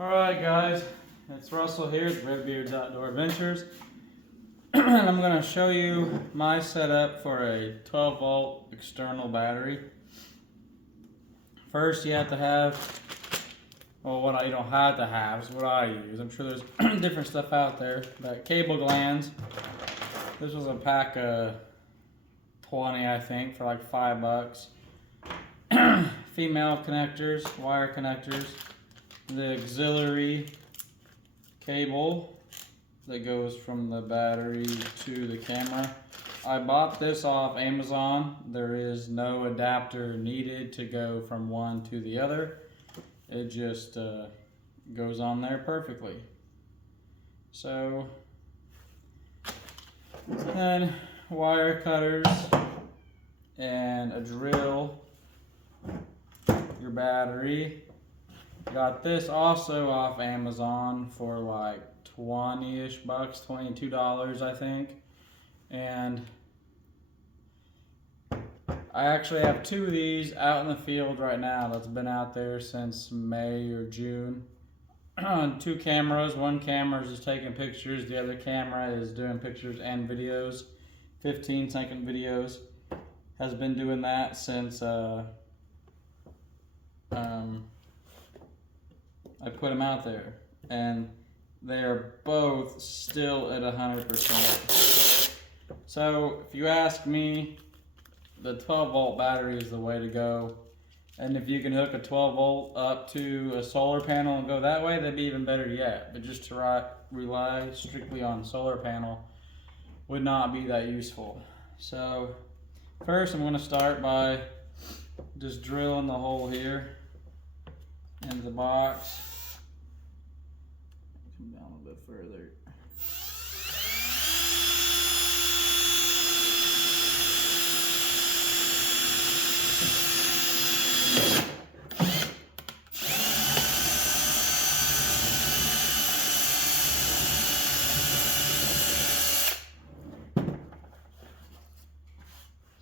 Alright guys, it's Russell here at Redbeard's Outdoor Adventures. And I'm going to show you my setup for a 12 volt external battery. First you have to have, well you don't have to have is what I use. I'm sure there's different stuff out there. But cable glands, this was a pack of 20 I think for like $5. Female connectors, wire connectors. The auxiliary cable that goes from the battery to the camera. I bought this off Amazon. There is no adapter needed to go from one to the other. It just goes on there perfectly. So, then wire cutters and a drill, your battery. Got this also off Amazon for like 20-ish bucks, $22 I think. And I actually have two of these out in the field right now that's been out there since May or June. Two cameras, one camera is just taking pictures, the other camera is doing pictures and videos, 15-second videos. Has been doing that since I put them out there, and they are both still at 100%. So if you ask me, the 12 volt battery is the way to go. And if you can hook a 12 volt up to a solar panel and go that way, that'd be even better yet. But just to rely strictly on solar panel would not be that useful. So first I'm going to start by just drilling the hole here into the box. Come down a little bit further.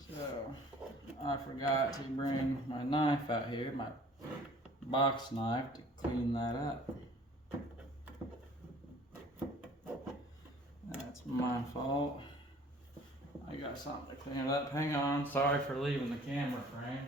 So, I forgot to bring my knife out here, my box knife, to clean that up. That's my fault. I got something to clean it up. Hang on, sorry for leaving the camera frame.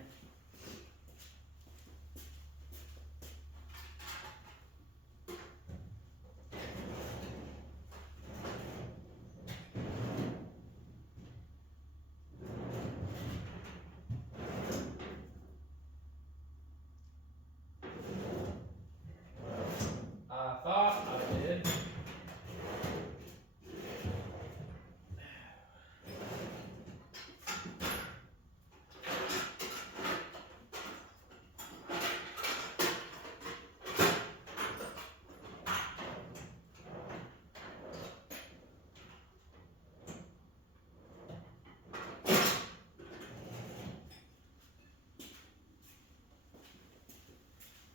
I thought I did.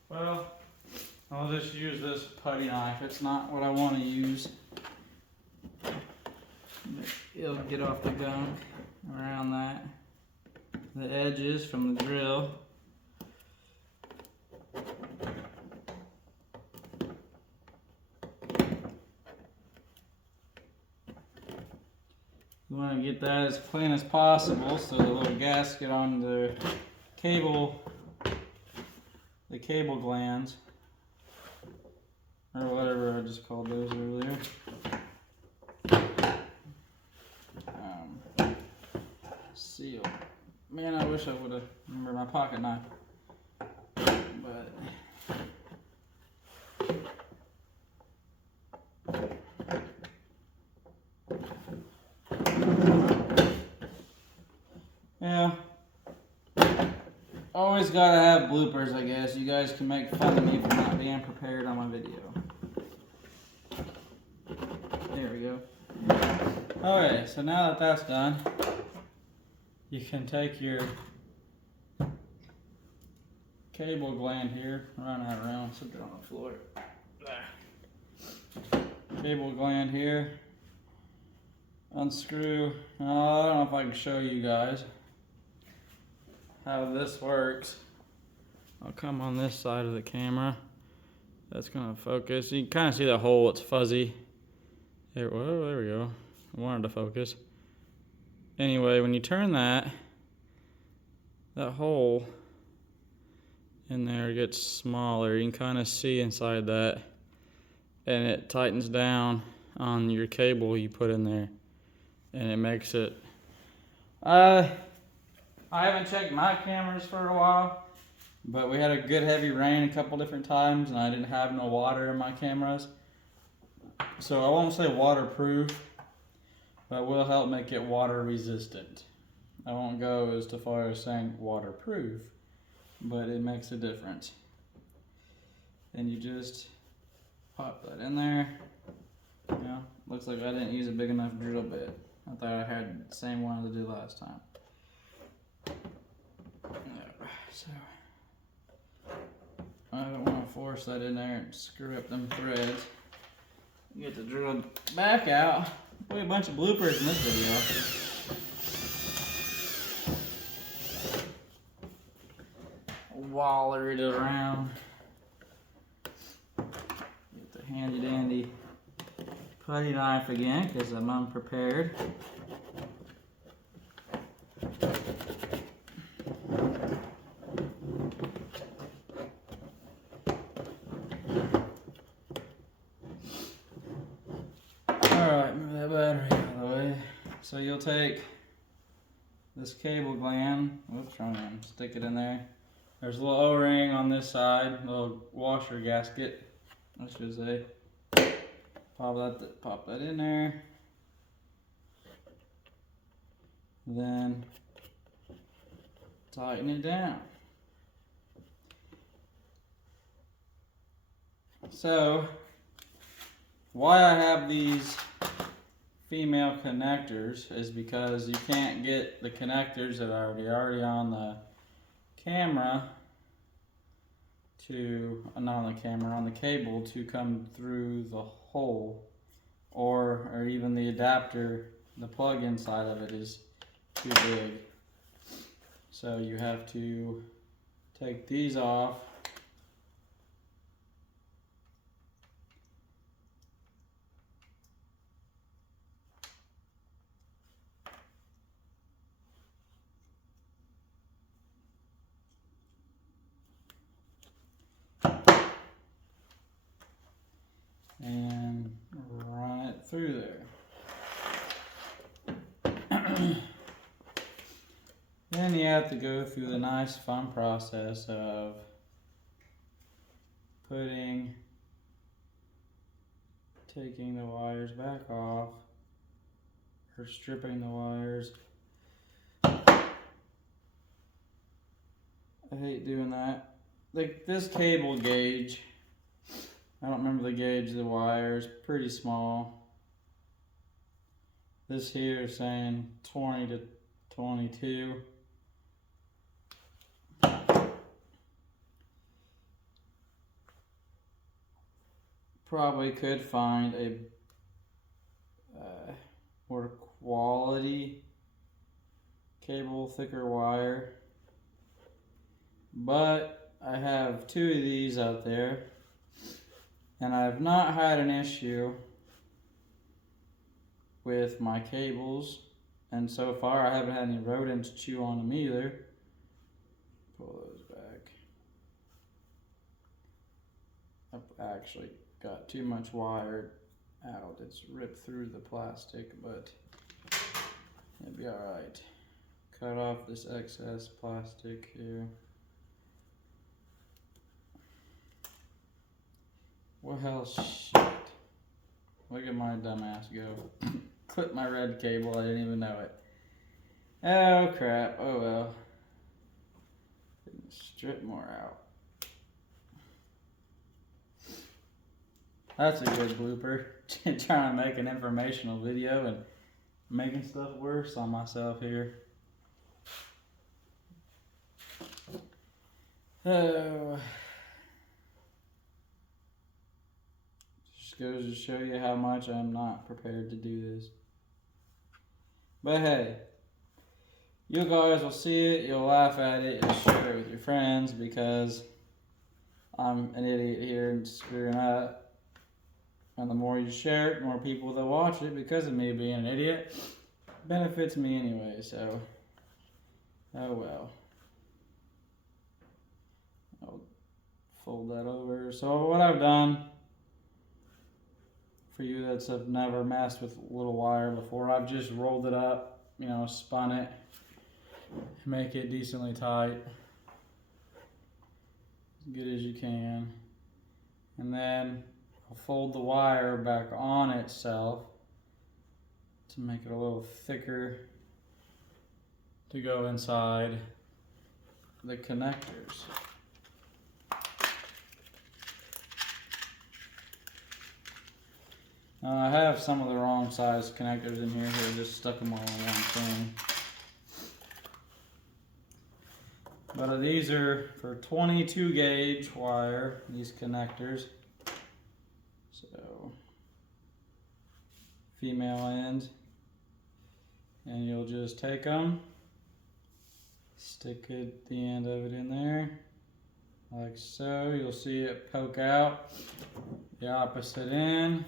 Well, I'll just use this putty knife. It's not what I want to use. It'll get off the gunk around that. The edges from the drill. You want to get that as clean as possible so the little gasket on the cable glands, or whatever I just called those earlier. Seal. Man, I wish I would have remembered my pocket knife. But yeah. Always gotta have bloopers, I guess. You guys can make fun of me for not being prepared on my video. There we go. Alright, so now that that's done, you can take your cable gland here, run that around, sit it on the floor. There. Cable gland here, unscrew. Oh, I don't know if I can show you guys how this works. I'll come on this side of the camera. That's gonna focus. You can kind of see the hole, it's fuzzy. There, whoa, there we go. I wanted to focus. Anyway, when you turn that hole in there gets smaller. You can kind of see inside that, and it tightens down on your cable you put in there, and it makes it. I haven't checked my cameras for a while, but we had a good heavy rain a couple different times, and I didn't have no water in my cameras, so I won't say waterproof, but will help make it water resistant. I won't go as far as saying waterproof, but it makes a difference. And you just pop that in there. Yeah, looks like I didn't use a big enough drill bit. I thought I had the same one to do last time. Yeah, so I don't want to force that in there and screw up them threads. Get the drill back out. Probably a bunch of bloopers in this video. Waller it around. Get the handy dandy putty knife again because I'm unprepared. Alright, move that battery out of the way. So you'll take this cable gland, whoops, wrong one, stick it in there. There's a little O-ring on this side, a little washer gasket, I should say. Pop that in there. Then tighten it down. So, why I have these female connectors is because you can't get the connectors that are already on the camera to, not on the camera, on the cable to come through the hole, or even the adapter, the plug inside of it is too big. So you have to take these off. And run it through there. Then you have to go through the nice fun process of taking the wires back off, or stripping the wires. I hate doing that. Like this cable gauge, I don't remember the gauge of the wires, pretty small. This here is saying 20 to 22. Probably could find a more quality cable, thicker wire, but I have two of these out there, and I've not had an issue with my cables, and so far I haven't had any rodents chew on them either. Pull those back. I've actually got too much wire out. It's ripped through the plastic, but it'll be alright. Cut off this excess plastic here. Well, shit. Look at my dumbass go. Clip my red cable, I didn't even know it. Oh crap, oh well. Strip more out. That's a good blooper. Trying to make an informational video and making stuff worse on myself here. Oh. Just goes to show you how much I'm not prepared to do this. But hey, you guys will see it, you'll laugh at it, you'll share it with your friends, because I'm an idiot here and screwing up. And the more you share it, the more people that watch it because of me being an idiot. Benefits me anyway, so oh well. I'll fold that over. So what I've done for you that's have never messed with little wire before, I've just rolled it up, spun it, make it decently tight, as good as you can, and then I'll fold the wire back on itself to make it a little thicker to go inside the connectors. Now I have some of the wrong size connectors in here, so I just stuck them all in one thing. But these are for 22 gauge wire, these connectors. So, female end. And you'll just take them, stick it, the end of it in there, like so. You'll see it poke out the opposite end.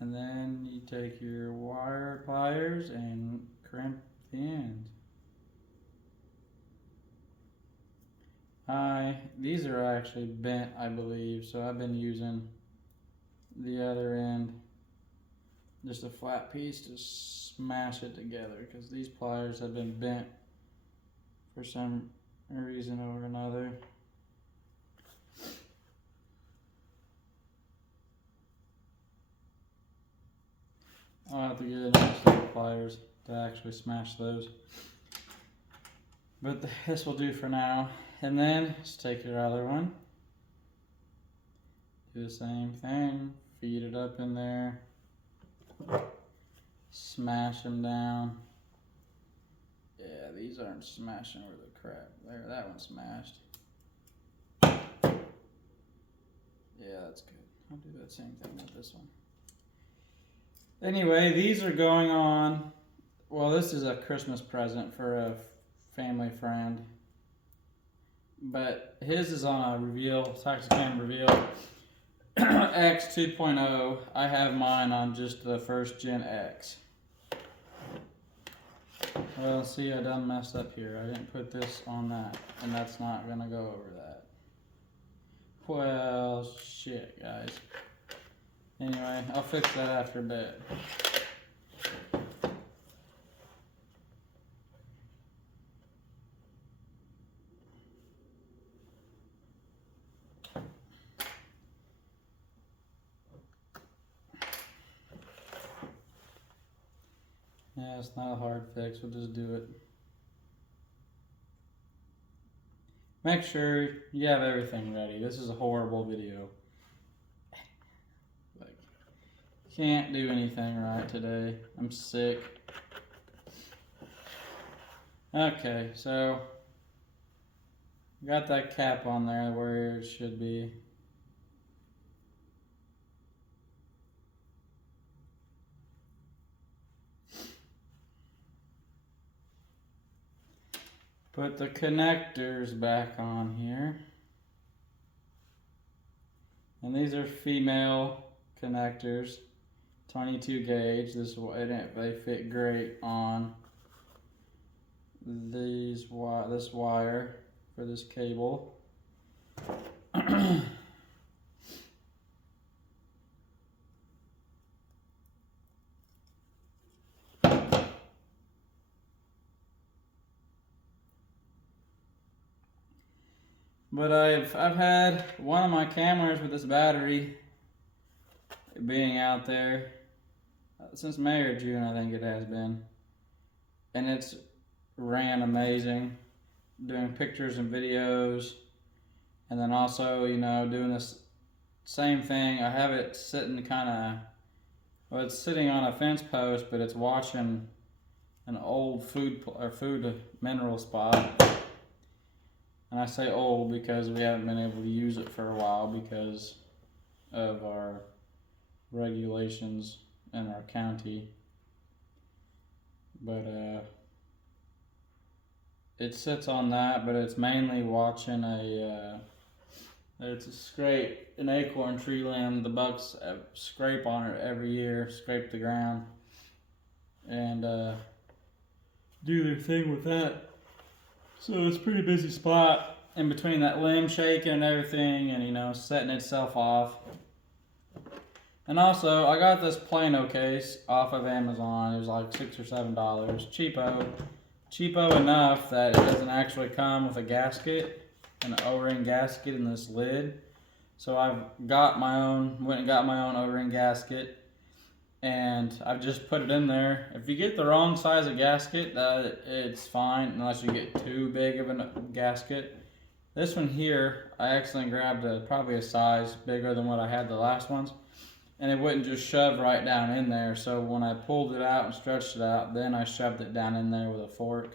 And then you take your wire pliers and crimp the end. These are actually bent, I believe, so I've been using the other end, just a flat piece to smash it together, because these pliers have been bent for some reason or another. I'll have to get a nice little pliers to actually smash those. But this will do for now. And then just take your other one, do the same thing, feed it up in there, smash them down. Yeah, these aren't smashing over the crap. There, that one's smashed. Yeah, that's good. I'll do that same thing with this one. Anyway, these are going on, well, this is a Christmas present for a family friend. But his is on a Reveal, Tactacam Reveal X 2.0. I have mine on just the first Gen X. Well, see, I done messed up here. I didn't put this on that, and that's not going to go over that. Well, shit, guys. Anyway, I'll fix that after bed. Yeah, it's not a hard fix, we'll just do it. Make sure you have everything ready. This is a horrible video. Like, can't do anything right today. I'm sick. Okay, so got that cap on there where it should be. Put the connectors back on here. And these are female connectors, 22 gauge. They fit great on this wire for this cable. But I've had one of my cameras with this battery being out there since May or June, I think it has been, and it's ran amazing, doing pictures and videos, and then also doing this same thing. I have it sitting it's sitting on a fence post, but it's watching an old food mineral spot. And I say old because we haven't been able to use it for a while because of our regulations in our county. But it sits on that, but it's mainly watching a It's a scrape, an acorn tree limb. The bucks scrape on it every year, scrape the ground, and do their thing with that. So it's a pretty busy spot in between that limb shaking and everything, and you know, setting itself off. And also, I got this Plano case off of Amazon. It was like $6 or $7, cheapo enough that it doesn't actually come with a gasket, an O-ring gasket in this lid. So I've got my own, went and got my own O-ring gasket, and I've just put it in there. If you get the wrong size of gasket, it's fine, unless you get too big of a gasket. This one here, I accidentally grabbed probably a size bigger than what I had the last ones, and it wouldn't just shove right down in there. So when I pulled it out and stretched it out, then I shoved it down in there with a fork.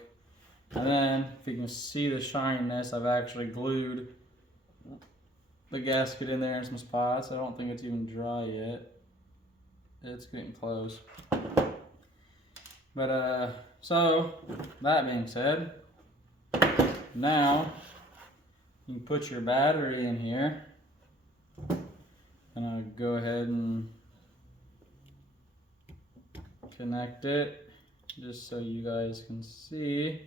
And then, if you can see the shininess, I've actually glued the gasket in there in some spots. I don't think it's even dry yet. It's getting close. But, so, that being said, now you can put your battery in here. And I'll go ahead and connect it just so you guys can see.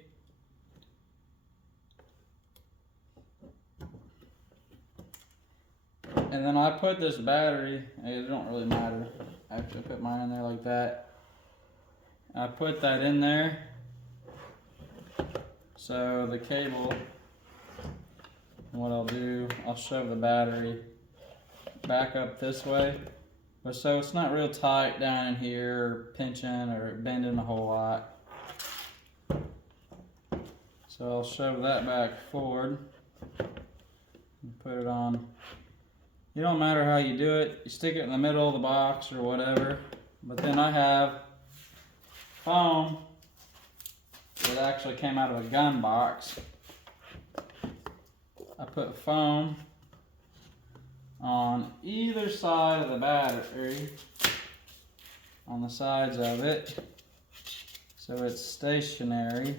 And then I put this battery, it don't really matter. I actually put mine in there like that. I put that in there. So the cable, and what I'll do, I'll shove the battery back up this way. But so it's not real tight down in here, pinching or bending a whole lot. So I'll shove that back forward and put it on. It don't matter how you do it. You stick it in the middle of the box or whatever. But then I have foam that actually came out of a gun box. I put foam on either side of the battery, on the sides of it, so it's stationary.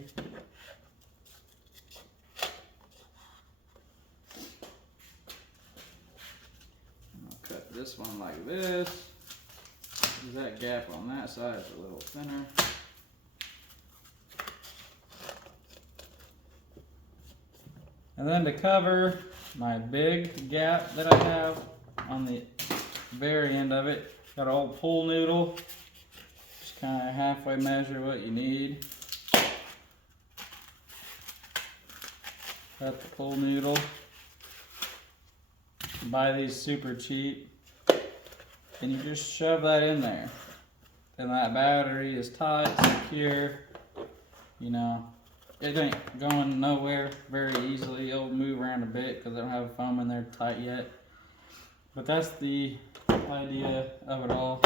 This one like this. That gap on that side is a little thinner. And then to cover my big gap that I have on the very end of it, got an old pool noodle. Just kind of halfway measure what you need. Got the pool noodle. Buy these super cheap. And you just shove that in there. And that battery is tight, secure. You know, it ain't going nowhere very easily. It'll move around a bit because I don't have foam in there tight yet. But that's the idea of it all.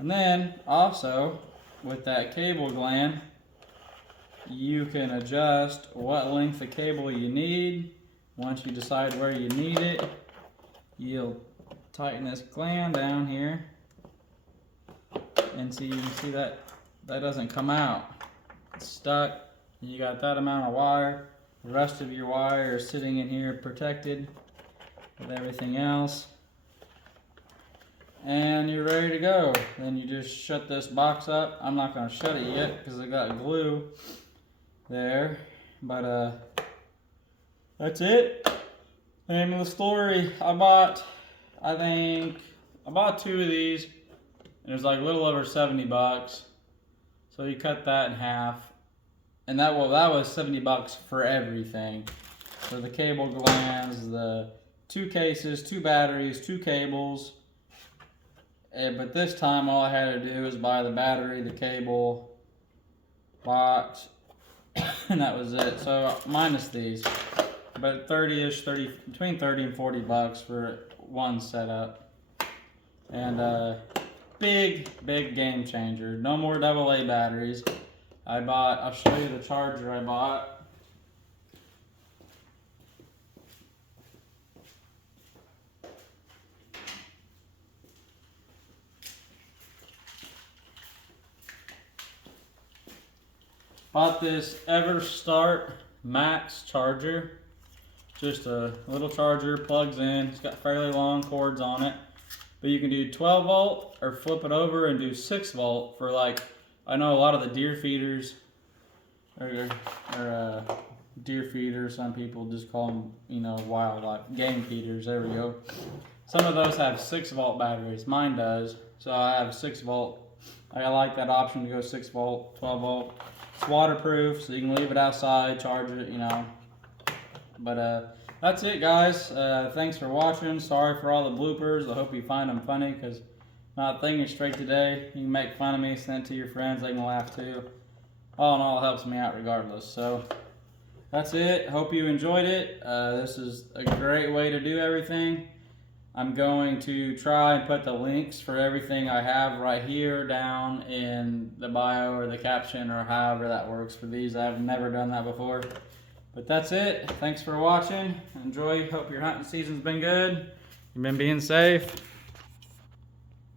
And then also, with that cable gland, you can adjust what length of cable you need. Once you decide where you need it, you'll tighten this gland down here, and so you can see that doesn't come out. It's stuck. You got that amount of wire. The rest of your wire is sitting in here protected with everything else, and you're ready to go. Then you just shut this box up. I'm not going to shut it yet because I got glue there, but that's it. End of the story. I bought two of these, and it was like a little over $70. So you cut that in half, and that was $70 for everything. So the cable glands, the 2 cases, 2 batteries, 2 cables. But this time all I had to do was buy the battery, the cable, box, and that was it. So minus these. But between 30 and $40 for one setup. And big game changer. No more AA batteries. I'll show you the charger I bought. Bought this EverStart Max charger. just a little charger, plugs in. It's got fairly long cords on it. But you can do 12 volt or flip it over and do 6 volt for, like, I know a lot of the deer feeders or deer feeders, some people just call them, you know, wildlife game feeders. There we go. Some of those have 6 volt batteries. Mine does. So I have 6 volt. I like that option to go 6 volt, 12 volt. It's waterproof, so you can leave it outside, charge it, you know. But that's it, guys. Thanks for watching. Sorry for all the bloopers. I hope you find them funny, because not thinking straight today. You can make fun of me, send it to your friends. They can laugh too. All in all, it helps me out regardless. So that's it. Hope you enjoyed it. This is a great way to do everything. I'm going to try and put the links for everything I have right here down in the bio or the caption, or however that works for these. I've never done that before. But that's it. Thanks for watching. Enjoy. Hope your hunting season's been good. You've been being safe.